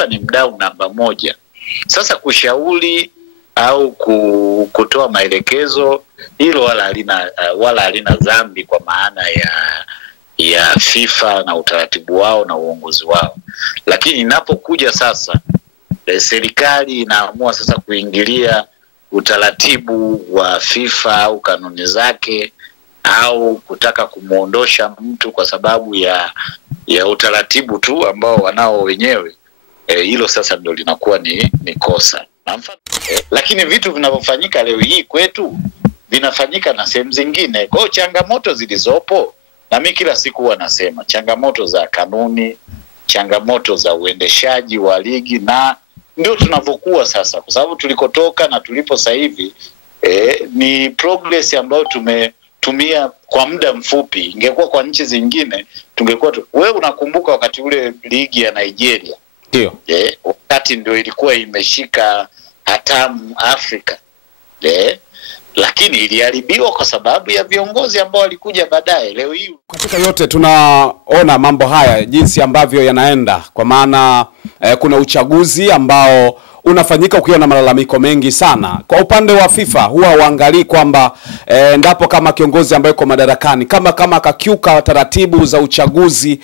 FIFA ni mdau namba moja. Sasa kushauri au kutoa maelekezo, hilo wala halina dhambi kwa maana ya FIFA na utaratibu wao na uongozi wao. Lakini inapokuja sasa serikali inaamua sasa kuingilia utaratibu wa FIFA au kanuni zake, au kutaka kumuondosha mtu kwa sababu ya utaratibu tu ambao wanao wenyewe, hilo sasa ndio linakuwa ni kosa. Lakini vitu vinavyofanyika leo hii kwetu vinafanyika na sehemu zingine. Kwa hiyo changamoto zilizopo, na mimi kila siku huwa nasema changamoto za kanuni, changamoto za uendeshaji wa ligi, na ndio tunavyokuwa sasa, kwa sababu tulikotoka na tulipo sasa hivi ni progress ambayo tumetumia kwa muda mfupi. Ingekuwa kwa nchi zingine tungekuwa wewe unakumbuka wakati ule ligi ya Nigeria, ndio wakati ndio ilikuwa imeshika hatamu Afrika, lakini iliharibiwa kwa sababu ya viongozi ambao walikuja baadaye. Leo hii katika yote tunaona mambo haya jinsi ambavyo yanaenda, kwa maana kuna uchaguzi ambao unafanyika ukiwa na malalamiko mengi sana. Kwa upande wa FIFA huwa waangalii kwamba ndapo kama kiongozi ambaye yuko madarakani kama akakiuka taratibu za uchaguzi,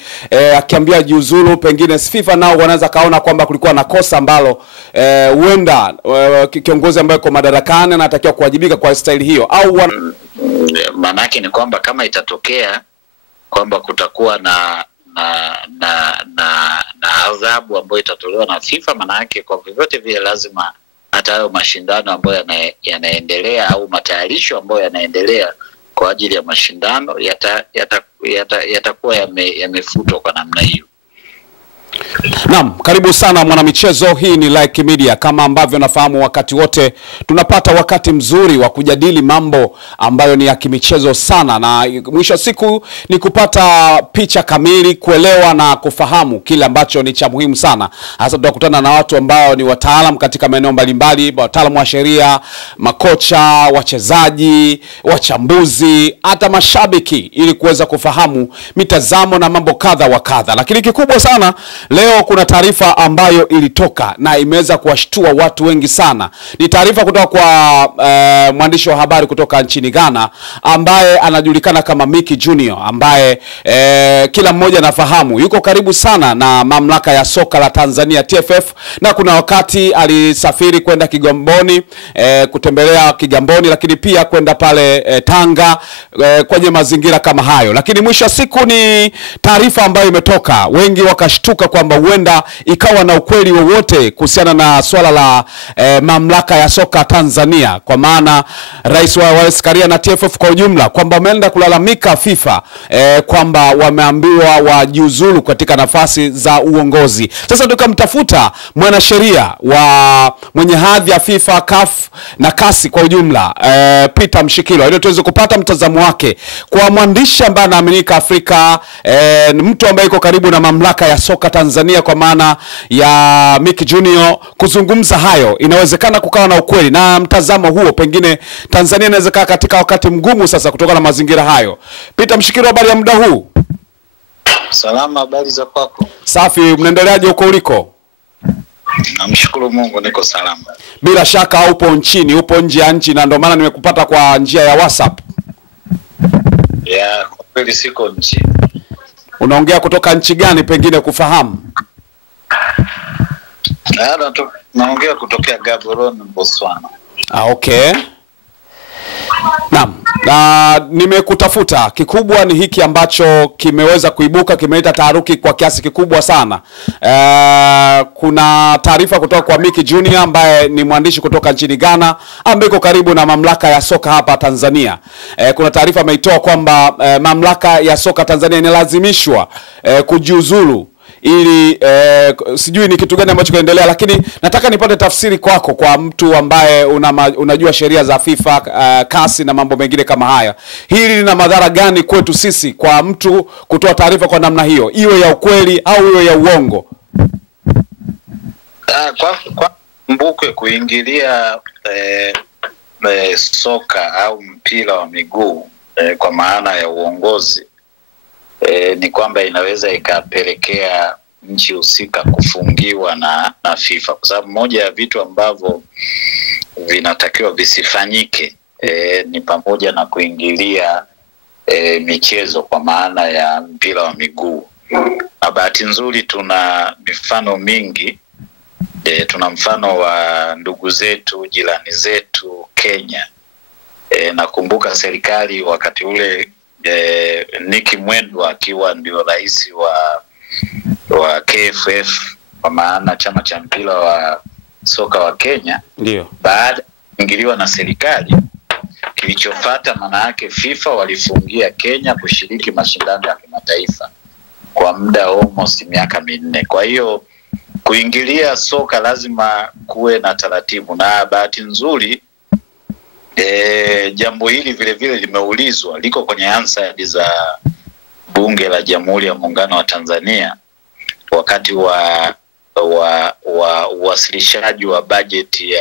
akiambia jiuzulu, pengine FIFA nao wanaweza kaona kwamba kulikuwa na kosa ambalo huenda kiongozi ambaye yuko madarakani anatakiwa kuwajibika kwa staili hiyo, au maana yake ni kwamba kama itatokea kwamba kutakuwa na adhabu ambayo itatolewa na FIFA, maana yake kwa vyovyote vile lazima hata hayo mashindano ambayo yanaendelea au matayarisho ambayo yanaendelea kwa ajili ya mashindano yatakuwa yamefutwa kwa namna hiyo. Naam, karibu sana mwanamichezo. Hii ni Like Media. Kama ambavyo nafahamu, wakati wote tunapata wakati mzuri wa kujadili mambo ambayo ni ya kimichezo sana, na mwisho siku ni kupata picha kamili, kuelewa na kufahamu kile ambacho ni cha muhimu sana. Hasa tutakutana na watu ambao ni wataalamu katika maeneo mbalimbali, wataalamu wa sheria, makocha, wachezaji, wachambuzi, hata mashabiki, ili kuweza kufahamu mitazamo na mambo kadha wa kadha. Lakini kikubwa sana leo kuna taarifa ambayo ilitoka na imeweza kuwashtua watu wengi sana. Ni taarifa kutoka kwa mwandishi wa habari kutoka nchini Ghana ambaye anajulikana kama Mickey Junior, ambaye kila mmoja anafahamu yuko karibu sana na mamlaka ya soka la Tanzania TFF, na kuna wakati alisafiri kwenda Kigamboni, kutembelea Kigamboni, lakini pia kwenda pale Tanga, kwenye mazingira kama hayo. Lakini mwisho siku ni taarifa ambayo imetoka, wengi wakashtuka kwamba huenda ikawa na ukweli wowote kuhusiana na swala la mamlaka ya soka Tanzania, kwa maana rais wa Karia na TFF kwa ujumla, kwamba wameenda kulalamika FIFA kwamba wameambiwa wajiuzulu katika nafasi za uongozi. Sasa tukamtafuta mwanasheria wa mwenye hadhi ya FIFA, CAF na kasi kwa ujumla, Peter Mshikilo, ili tuweze kupata mtazamo wake kwa mwandishi ambaye anaaminika Afrika, mtu ambaye yuko karibu na mamlaka ya soka Tanzania kwa maana ya Mickey Junior, kuzungumza hayo. Inawezekana kukawa na ukweli na mtazamo huo, pengine Tanzania inaweza kaa katika wakati mgumu sasa kutoka na mazingira hayo. Peter Mshikilo, habari ya muda huu? Salama, habari za kwako? Safi, mnaendeleaje huko uliko? Namshukuru Mungu niko salama. Bila shaka upo nchini, upo nje ya nchi, na ndio maana nimekupata kwa njia ya WhatsApp. Kwa kweli siko nchi. Unaongea kutoka nchi gani pengine kufahamu? Naongea kutokea Gaborone, Botswana. Okay. Naam. Na nimekutafuta, kikubwa ni hiki ambacho kimeweza kuibuka, kimeleta taharuki kwa kiasi kikubwa sana. Kuna taarifa kutoka kwa Mickey Junior ambaye ni mwandishi kutoka nchini Ghana, ambaye yuko karibu na mamlaka ya soka hapa Tanzania. Kuna taarifa ameitoa kwamba mamlaka ya soka Tanzania inalazimishwa kujiuzulu, ili sijui ni kitu gani ambacho kinaendelea, lakini nataka nipate tafsiri kwako, kwa mtu ambaye unajua sheria za FIFA, kasi na mambo mengine kama haya. Hili lina madhara gani kwetu sisi kwa mtu kutoa taarifa kwa namna hiyo, iwe ya ukweli au iwe ya uongo? Kwa mbuke kuingilia soka au mpira wa miguu kwa maana ya uongozi, ni kwamba inaweza ikapelekea nchi husika kufungiwa na FIFA, kwa sababu moja ya vitu ambavyo vinatakiwa visifanyike ni pamoja na kuingilia michezo kwa maana ya mpira wa miguu. Na bahati nzuri tuna mifano mingi. Tuna mfano wa ndugu zetu, jirani zetu Kenya. Nakumbuka serikali wakati ule Nicky Mwendwa akiwa ndio rais wa KFF, kwa maana chama cha mpira wa soka wa Kenya. Ndio. Baada kuingiliwa na serikali, kilichofuata maana yake FIFA walifungia Kenya kushiriki mashindano ya kimataifa kwa muda almost miaka 4. Kwa hiyo kuingilia soka lazima kuwe na taratibu, na bahati nzuri jambo hili vile vile limeulizwa, liko kwenye answer za Bunge la Jamhuri ya Muungano wa Tanzania wakati wa uwasilishaji wa bajeti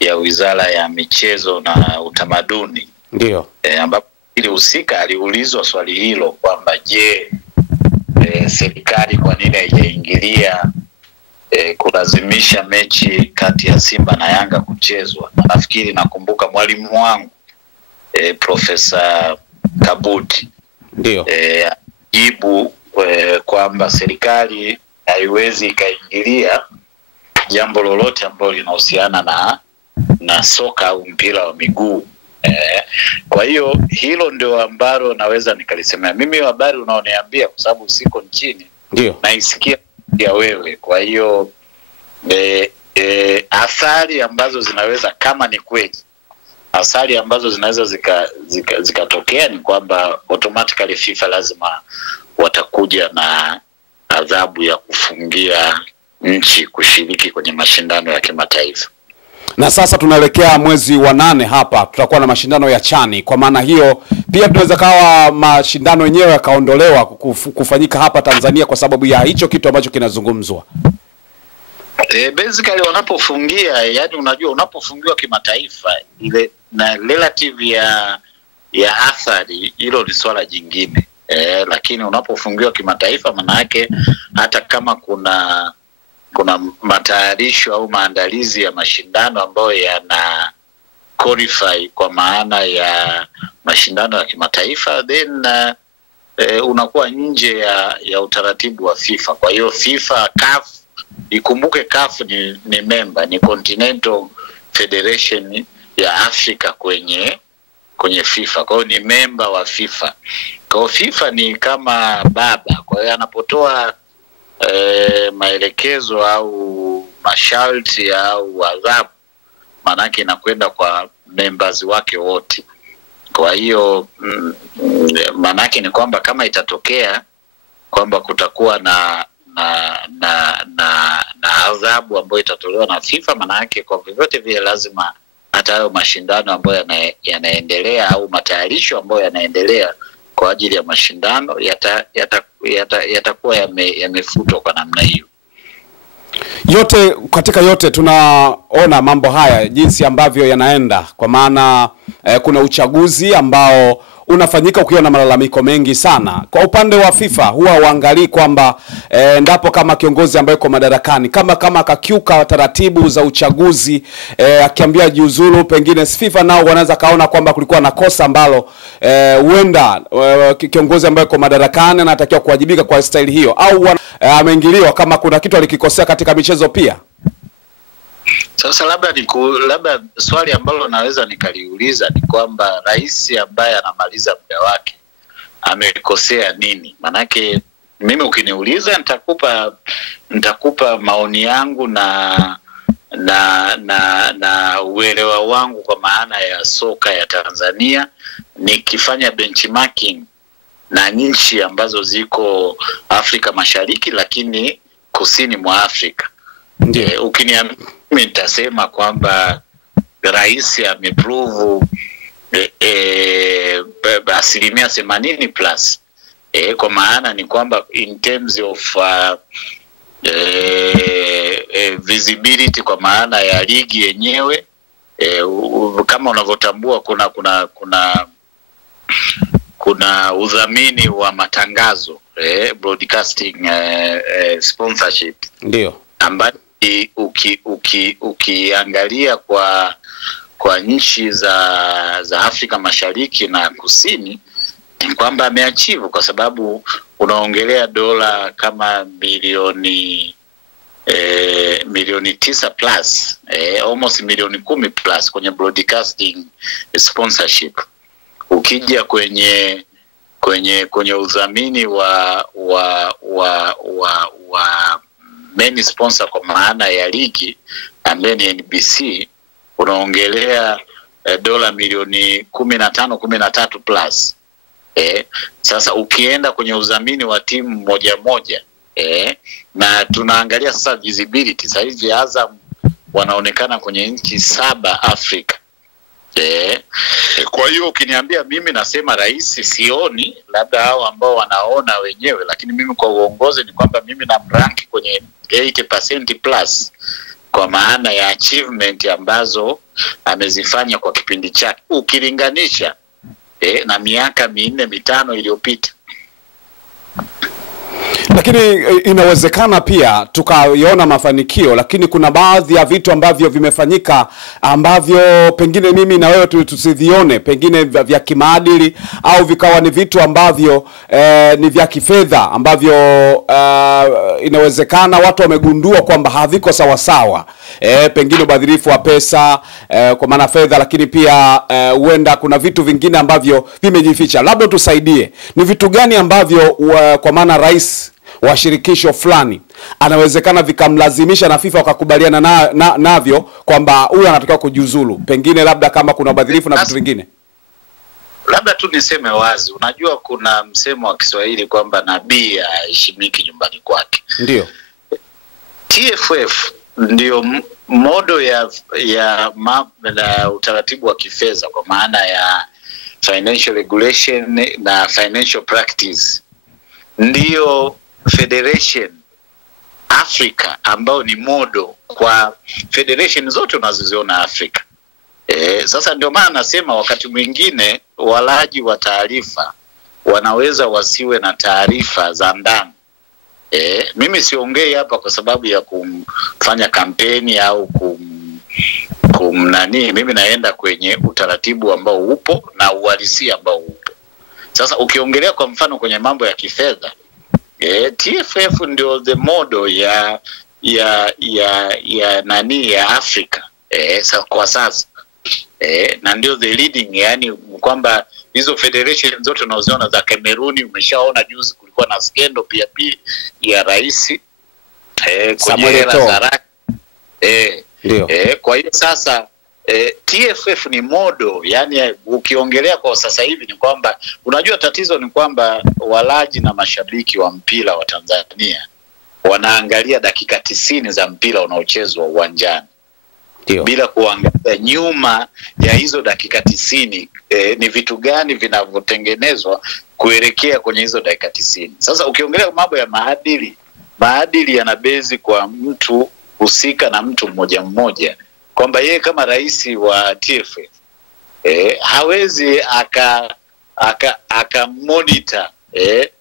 ya Wizara ya Michezo na Utamaduni. Ndio. Ambapo ili husika aliulizwa swali hilo kwamba je, serikali kwa nini haijaingilia kulazimisha mechi kati ya Simba na Yanga kuchezwa? Na nafikiri nakumbuka mwalimu wangu Profesa Kabudi ndio jibu kwamba serikali haiwezi ikaingilia jambo lolote ambalo linahusiana na soka au mpira wa miguu. Kwa hiyo hilo ndio ambalo naweza nikalisemea. Mimi habari unaoniambia kwa sababu siko nchini, ndio naisikia ya wewe. Kwa hiyo athari ambazo zinaweza, kama ni kweli, athari ambazo zinaweza zikatokea ni kwamba automatically FIFA lazima watakuja na adhabu ya kufungia nchi kushiriki kwenye mashindano ya kimataifa. Na sasa tunaelekea mwezi wa 8 hapa, tutakuwa na mashindano ya CHAN. Kwa maana hiyo pia tunaweza kawa mashindano yenyewe yakaondolewa kufanyika hapa Tanzania kwa sababu ya hicho kitu ambacho kinazungumzwa. Basically wanapofungia, yani unajua unapofungiwa kimataifa ile na relative ya athari, hilo ni swala jingine. Lakini unapofungiwa kimataifa maana yake hata kama kuna matayarisho au maandalizi ya mashindano ambayo yana qualify kwa maana ya mashindano ya kimataifa, then unakuwa nje ya utaratibu wa FIFA. Kwa hiyo FIFA, CAF, ikumbuke CAF ni member, ni Continental Federation ya Afrika kwenye FIFA. Kwa hiyo ni member wa FIFA. Kwa hiyo FIFA ni kama baba. Kwa hiyo anapotoa maelekezo au masharti au adhabu, manake inakwenda kwa members wake wote. Kwa hiyo manake ni kwamba kama itatokea kwamba kutakuwa na adhabu ambayo itatolewa na FIFA, manake kwa vyovyote vile lazima hata hayo mashindano ambayo yanaendelea au matayarisho ambayo yanaendelea kwa ajili ya mashindano yatakuwa yamefutwa kwa namna hiyo. Yote katika yote tunaona mambo haya jinsi ambavyo yanaenda, kwa maana kuna uchaguzi ambao unafanyika ukiwa na malalamiko mengi sana. Kwa upande wa FIFA huwa waangalii kwamba ndapo kama kiongozi ambaye yuko madarakani kama akakiuka taratibu za uchaguzi akiambia jiuzulu, pengine FIFA nao wanaweza kaona kwamba kulikuwa na kosa ambalo huenda kiongozi ambaye yuko madarakani anatakiwa kuwajibika kwa staili hiyo, au ameingiliwa kama kuna kitu alikikosea katika michezo pia. Sasa labda swali ambalo naweza nikaliuliza ni kwamba rais ambaye anamaliza muda wake amekosea nini? Manake mimi ukiniuliza nitakupa maoni yangu na uelewa wangu kwa maana ya soka ya Tanzania, nikifanya benchmarking na nchi ambazo ziko Afrika Mashariki lakini kusini mwa Afrika. Ukiniambia mimi nitasema kwamba rais ameprove 80% kwa maana ni kwamba in terms of visibility, kwa maana ya ligi yenyewe, kama unavyotambua kuna udhamini wa matangazo broadcasting sponsorship. Ndio. Ambayo ukiangalia kwa nchi za Afrika Mashariki na Kusini kwamba ameachieve, kwa sababu unaongelea dola kama milioni 9 plus, almost milioni 10 plus kwenye broadcasting sponsorship. Ukija kwenye udhamini wa main sponsor kwa maana ya ligi ambaye ni NBC, unaongelea dola milioni 13 plus. Sasa ukienda kwenye udhamini wa timu moja na tunaangalia sasa visibility, sasa hivi Azam wanaonekana kwenye nchi 7 Afrika. Kwa hiyo ukiniambia mimi, nasema rais sioni, labda hao ambao wanaona wenyewe, lakini mimi kwa uongozi ni kwamba mimi na rank kwenye 80% plus kwa maana ya achievement ambazo amezifanya kwa kipindi chake ukilinganisha na miaka 4-5 iliyopita. Lakini inawezekana pia tukaiona mafanikio, lakini kuna baadhi ya vitu ambavyo vimefanyika ambavyo pengine mimi na wewe tusivione, pengine vya kimaadili au vikawa ni vitu ambavyo ni vya kifedha ambavyo inawezekana watu wamegundua kwamba haviko sawa sawa. Pengine ubadhirifu wa pesa kwa maana fedha, lakini pia huenda kuna vitu vingine ambavyo vimejificha. Labda tusaidie, ni vitu gani ambavyo kwa maana rais wa shirikisho fulani anawezekana vikamlazimisha na FIFA wakakubaliana navyo kwamba huyu anatakiwa kujiuzulu, pengine labda kama kuna ubadhirifu na vitu vingine? Labda tu niseme wazi, unajua kuna msemo wa Kiswahili kwamba nabii haheshimiki nyumbani kwake. Ndio. TFF ndio modo ya utaratibu wa kifedha kwa maana ya financial regulation na financial practice. Ndio Federation Africa ambao ni modo kwa federation zote unazoziona Afrika. Sasa ndio maana nasema wakati mwingine walaji wa taarifa wanaweza wasiwe na taarifa za ndani. Mimi siongei hapa kwa sababu ya kufanya kampeni au mimi naenda kwenye utaratibu ambao upo na uhalisia ambao upo. Sasa ukiongelea kwa mfano kwenye mambo ya kifedha, TFF ndio the model ya Afrika kwa sasa. Na ndio the leading, yani kwamba hizo federation zote unaoziona za Cameroon, umeshaona juzi kulikuwa na skendo pia ya rais Samuel Eto'o. Kwa hiyo sasa TFF ni modo, yani ukiongelea kwa sasa hivi ni kwamba unajua tatizo ni kwamba walaji na mashabiki wa mpira wa Tanzania wanaangalia dakika 90 za mpira unaochezwa uwanjani bila kuangalia nyuma ya hizo dakika 90 ni vitu gani vinavyotengenezwa kuelekea kwenye hizo dakika 90. Sasa ukiongelea mambo ya maadili yanabezi kwa mtu husika na mtu mmoja kwamba yeye kama rais wa TFF hawezi aka monitor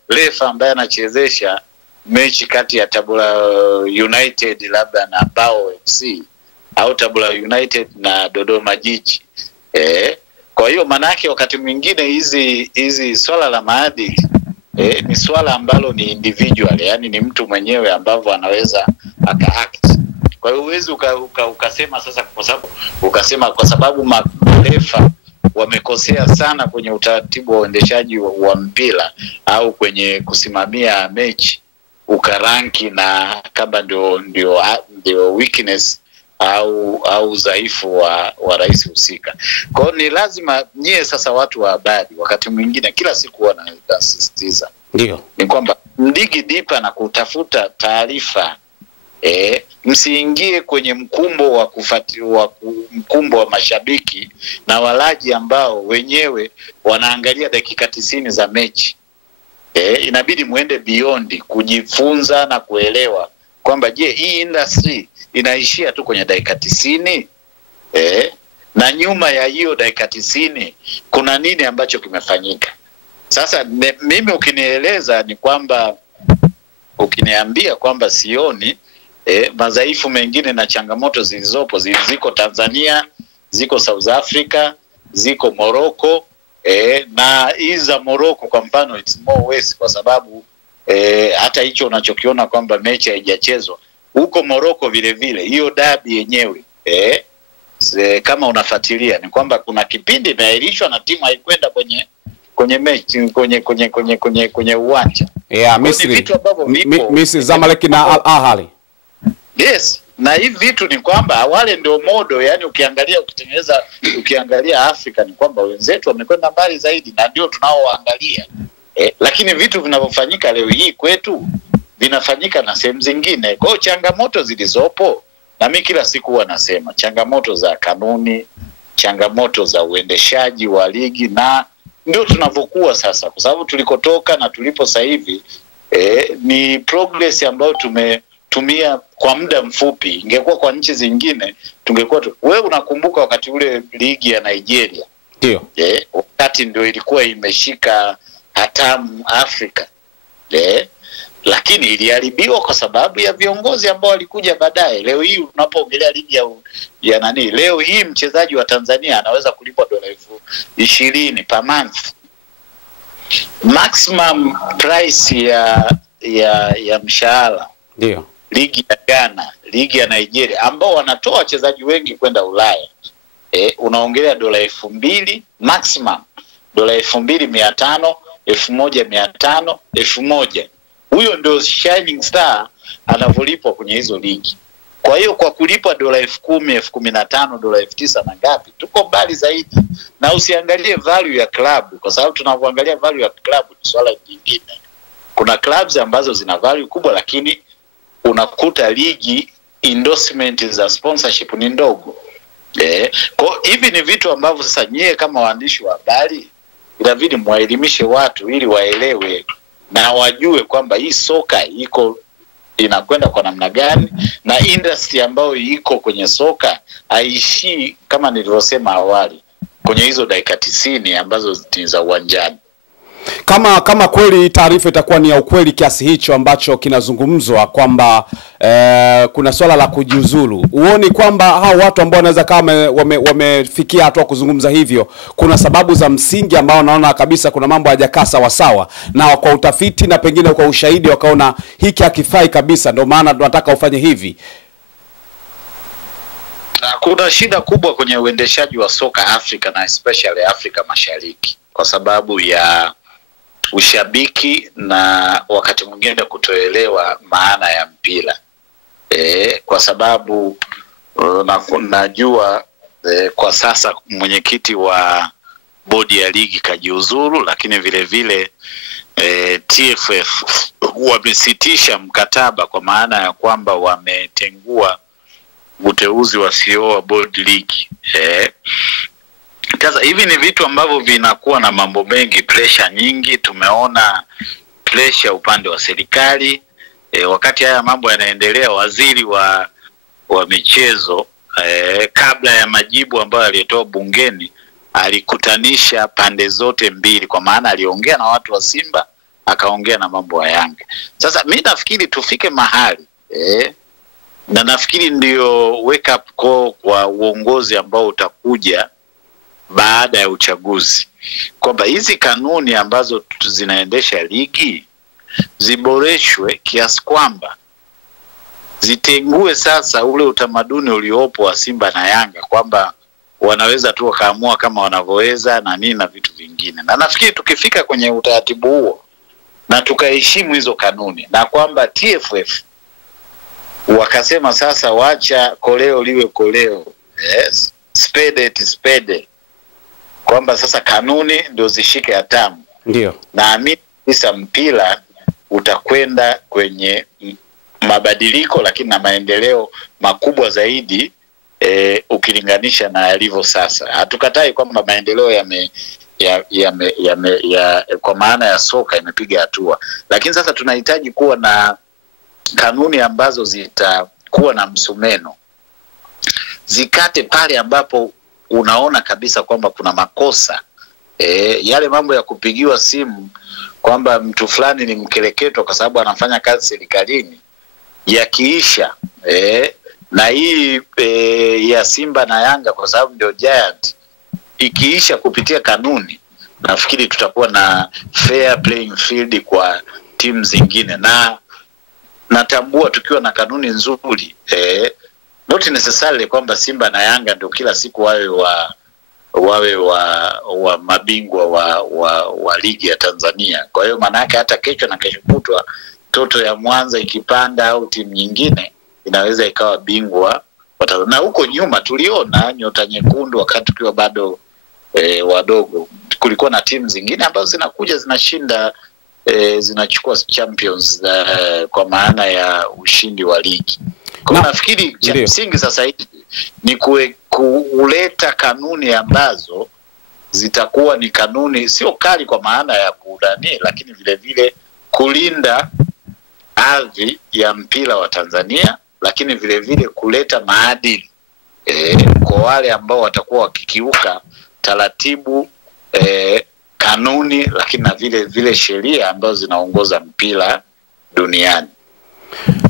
refa ambaye anachezesha mechi kati ya Tabora United labda na Bao FC au Tabora United na Dodoma Jiji. Kwa hiyo manake wakati mwingine hizi swala la maadili ni swala ambalo ni individual, yani ni mtu mwenyewe ambavyo anaweza aka-act. Kwa hiyo uwezi ukasema sasa kwa sababu marefa wamekosea sana kwenye utaratibu wa uendeshaji wa mpira au kwenye kusimamia mechi ukaranki na kama ndio weakness au udhaifu wa rais husika. Kwa hiyo ni lazima nyie sasa watu wa habari wakati mwingine kila siku wanasisitiza ni kwamba mdigi dipa na kutafuta taarifa. Msiingie kwenye mkumbo wa mashabiki na walaji ambao wenyewe wanaangalia dakika 90 za mechi. Inabidi muende beyond kujifunza na kuelewa kwamba je, hii industry inaishia tu kwenye dakika 90? Na nyuma ya hiyo dakika 90 kuna nini ambacho kimefanyika? Sasa mimi ukinieleza ni kwamba, ukiniambia kwamba sioni madhaifu mengine na changamoto zilizopo, ziko Tanzania, ziko South Africa, ziko Morocco, na hizi za Morocco kwa mfano it's more worse kwa sababu hata hicho unachokiona kwamba mechi haijachezwa huko Morocco vile vile, hiyo dabi yenyewe kama unafuatilia ni kwamba kuna kipindi imeahirishwa na timu haikwenda kwenye mechi kwenye uwanja. Misri, Misri, Zamalek na Al Ahly. Yes, na hivi vitu ni kwamba wale ndio modo, yani ukiangalia Afrika ni kwamba wenzetu wamekwenda mbali zaidi na ndio tunaoangalia. Lakini vitu vinavyofanyika leo hii kwetu vinafanyika na sehemu zingine. Kwa hiyo changamoto zilizopo, na mimi kila siku huwa nasema changamoto za kanuni, changamoto za uendeshaji wa ligi, na ndio tunavyokuwa sasa, kwa sababu tulikotoka na tulipo sasa hivi ni progress ambayo tumetumia kwa muda mfupi. Ingekuwa kwa nchi zingine tungekuwa wewe unakumbuka wakati ule ligi ya Nigeria, ndio wakati ndio ilikuwa imeshika hatamu Afrika, lakini iliharibiwa kwa sababu ya viongozi ambao walikuja baadaye. Leo hii unapoongelea ligi ya nani, leo hii mchezaji wa Tanzania anaweza kulipwa $20,000 per month. Maximum price ya mshahara. Ndio. Ligi ya Ghana, ligi ya Nigeria ambao wanatoa wachezaji wengi kwenda Ulaya. Unaongelea $2,000 maximum. $2,500, $1,500, $1,000. Huyo ndio shining star anavolipwa kwenye hizo ligi. Kwa hiyo kwa kulipwa $10,000, $15,000, $9,000 na ngapi, tuko mbali zaidi. Na usiangalie value ya club, kwa sababu tunapoangalia value ya club ni swala jingine. Kuna clubs ambazo zina value kubwa, lakini unakuta ligi endorsement za sponsorship ni ndogo. Kwa hivi ni vitu ambavyo sasa nyie kama waandishi wa habari inabidi muwaelimishe watu ili waelewe na wajue kwamba hii soka inakwenda kwa namna gani, na industry ambayo iko kwenye soka haishii kama nilivyosema awali kwenye hizo dakika 90 ambazo ni za uwanjani. Kama kweli taarifa itakuwa ni ya ukweli kiasi hicho ambacho kinazungumzwa kwamba kuna swala la kujiuzulu, uone kwamba hao watu ambao wanaweza kama wamefikia hatua kuzungumza hivyo, kuna sababu za msingi ambao naona kabisa kuna mambo hayajakaa sawa sawa, na kwa utafiti na pengine kwa ushahidi wakaona hiki hakifai kabisa, ndio maana tunataka ufanye hivi? Kuna shida kubwa kwenye uendeshaji wa soka Afrika, na especially Afrika Mashariki, kwa sababu ya ushabiki na wakati mwingine kutoelewa maana ya mpira. Kwa sababu najua kwa sasa mwenyekiti wa bodi ya ligi kajiuzuru, lakini vile vile TFF wamesitisha mkataba, kwa maana ya kwamba wametengua uteuzi wa CEO wa board league. Sasa hivi ni vitu ambavyo vinakuwa na mambo mengi, pressure nyingi. Tumeona pressure upande wa serikali. Wakati haya mambo yanaendelea, waziri wa michezo kabla ya majibu ambayo alitoa bungeni alikutanisha pande zote mbili, kwa maana aliongea na watu wa Simba, akaongea na mambo ya Yanga. Sasa mimi nafikiri tufike mahali na nafikiri ndio wake up call kwa uongozi ambao utakuja baada ya uchaguzi, kwamba hizi kanuni ambazo zinaendesha ligi ziboreshwe kiasi kwamba zitengue sasa ule utamaduni uliopo wa Simba na Yanga, kwamba wanaweza tu wakaamua kama wanavyoweza na nini na vitu vingine. Na nafikiri tukifika kwenye utaratibu huo na tukaheshimu hizo kanuni, na kwamba TFF wakasema sasa wacha koleo liwe koleo, yes, spade it spade, kwamba sasa kanuni ndio zishike hatamu, ndio naamini kabisa mpira utakwenda kwenye mabadiliko, lakini na maendeleo makubwa zaidi ukilinganisha na yalivyo sasa. Hatukatai kwamba maendeleo kwa maana ya soka imepiga hatua, lakini sasa tunahitaji kuwa na kanuni ambazo zitakuwa na msumeno, zikate pale ambapo unaona kabisa kwamba kuna makosa Yale mambo ya kupigiwa simu kwamba mtu fulani ni mkereketo kwa sababu anafanya kazi serikalini yakiisha, na hii ya Simba na Yanga kwa sababu ndio giant ikiisha kupitia kanuni, nafikiri tutakuwa na fair playing field kwa timu zingine, na natambua tukiwa na kanuni nzuri, not necessarily kwamba Simba na Yanga ndio kila siku wawe wa mabingwa wa ligi ya Tanzania. Kwa hiyo maana yake hata kesho na kesho kutwa Toto ya Mwanza ikipanda au timu nyingine inaweza ikawa bingwa. Na huko nyuma tuliona Nyota Nyekundu wakati tukiwa bado wadogo, kulikuwa na timu zingine ambazo zinakuja zinashinda, zinachukua champions kwa maana ya ushindi wa ligi. Kwa nafikiri cha msingi sasa hivi ni kuleta kanuni ambazo zitakuwa ni kanuni sio kali kwa maana ya kudani, lakini vile vile kulinda ardhi ya mpira wa Tanzania, lakini vile vile kuleta maadili kwa wale ambao watakuwa wakikiuka taratibu, kanuni, lakini na vile vile sheria ambazo zinaongoza mpira duniani.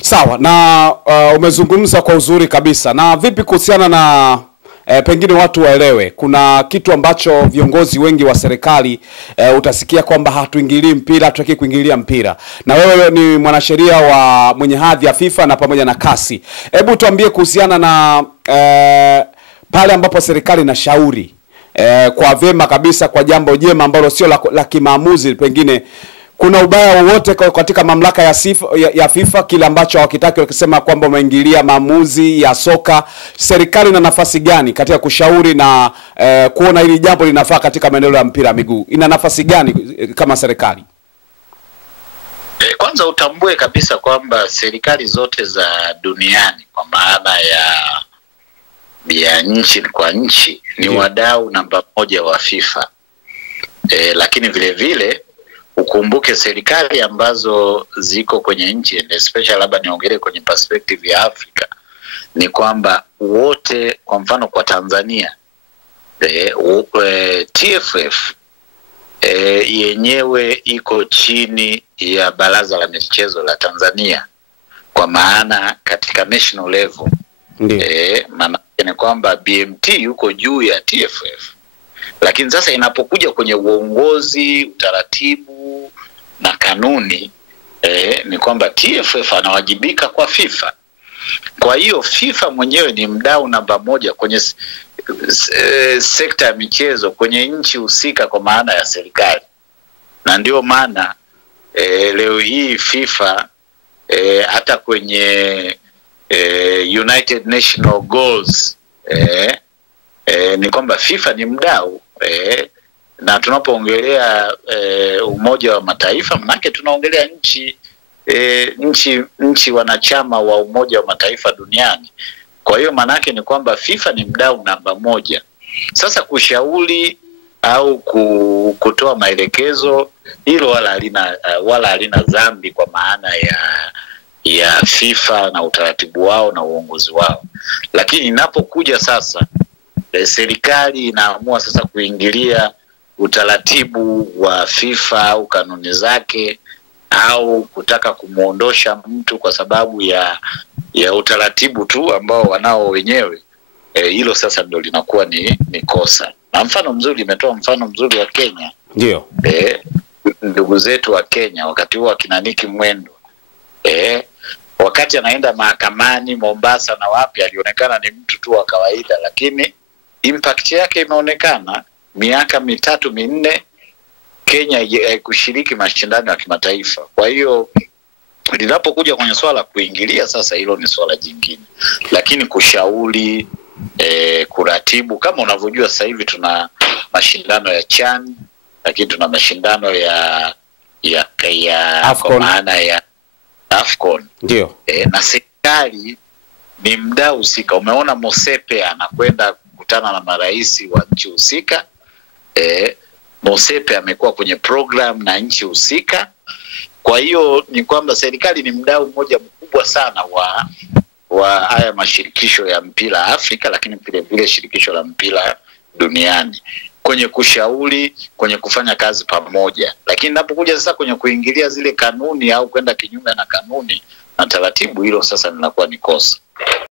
Sawa, na umezungumza kwa uzuri kabisa. Na vipi kuhusiana na pengine watu waelewe, kuna kitu ambacho viongozi wengi wa serikali utasikia kwamba hatuingilii mpira, hatutaki kuingilia mpira. Na wewe ni mwanasheria wa mwenye hadhi ya FIFA na pamoja na kasi. Hebu tuambie kuhusiana na pale ambapo serikali inashauri kwa vema kabisa, kwa jambo jema ambalo sio la kimaamuzi, pengine kuna ubaya wowote katika mamlaka ya FIFA kile ambacho hawakitaki, wakisema kwamba umeingilia maamuzi ya soka? Serikali ina nafasi gani katika kushauri na kuona hili jambo linafaa katika maendeleo ya mpira wa miguu? Ina nafasi gani kama serikali? Kwanza utambue kabisa kwamba serikali zote za duniani kwa maana ya nchi kwa nchi ni wadau namba moja wa FIFA. Lakini vile vile ukumbuke serikali ambazo ziko kwenye nchi, especially labda niongelee kwenye perspective ya Afrika, ni kwamba wote, kwa mfano kwa Tanzania, TFF yenyewe iko chini ya Baraza la Michezo la Tanzania, kwa maana katika national level. Maana ni kwamba BMT yuko juu ya TFF. Lakini sasa inapokuja kwenye uongozi, utaratibu na kanuni, ni kwamba TFF anawajibika kwa FIFA. Kwa hiyo FIFA mwenyewe ni mdau namba moja kwenye sekta ya michezo kwenye nchi husika kwa maana ya serikali. Na ndio maana leo hii FIFA hata kwenye United National Goals ni kwamba FIFA ni mdau, na tunapoongelea Umoja wa Mataifa manake tunaongelea nchi wanachama wa Umoja wa Mataifa duniani. Kwa hiyo manake ni kwamba FIFA ni mdau namba moja. Sasa kushauri au kutoa maelekezo, hilo wala halina dhambi kwa maana ya FIFA na utaratibu wao na uongozi wao. Lakini inapokuja sasa serikali inaamua sasa kuingilia utaratibu wa FIFA au kanuni zake, au kutaka kumuondosha mtu kwa sababu ya utaratibu tu ambao wanao wenyewe, hilo sasa ndio linakuwa ni kosa. Na mfano mzuri, imetoa mfano mzuri wa Kenya. Ndio. Ndugu zetu wa Kenya wakati huo akina Nicky Mwendwa, wakati anaenda mahakamani Mombasa na wapi, alionekana ni mtu tu wa kawaida, lakini impact yake imeonekana. Miaka 3-4 Kenya kushiriki mashindano ya kimataifa. Kwa hiyo linapokuja kwenye swala kuingilia sasa, hilo ni swala jingine. Lakini kushauri, kuratibu, kama unavyojua sasa hivi tuna mashindano ya CHAN, lakini tuna mashindano ya Afcon. Kwa maana ya Afcon. Ndio. Na serikali ni mdau husika. Umeona Mosepe anakwenda kukutana na marais wa nchi husika. Mosepe amekuwa kwenye program na nchi husika. Kwa hiyo ni kwamba serikali ni mdau mmoja mkubwa sana wa haya mashirikisho ya mpira Afrika, lakini vile vile shirikisho la mpira duniani. kwenye kushauri, kwenye kufanya kazi pamoja. Lakini napokuja sasa kwenye kuingilia zile kanuni au kwenda kinyume na kanuni na taratibu, hilo sasa linakuwa ni kosa.